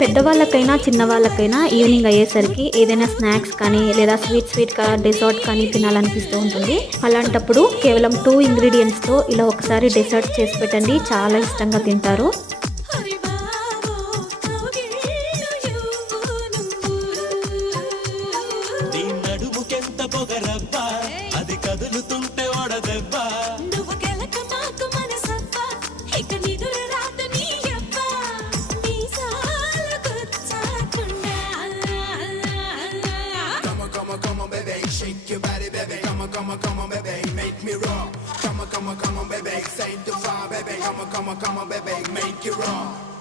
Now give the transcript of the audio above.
పెద్దవాళ్ళకైనా చిన్నవాళ్ళకైనా evening అయ్యేసరికి ఏదైనా snacks కానీ లేదా స్వీట్గా డెజర్ట్ కానీ తినాలనిపిస్తూ ఉంటుంది. అలాంటప్పుడు కేవలం 2 ఇంగ్రీడియంట్స్తో ఇలా ఒకసారి డెజర్ట్ చేసి పెట్టండి, చాలా ఇష్టంగా తింటారు. Come on, baby, make me raw. Come on, baby, say the fire, baby. Come on, baby, make it raw.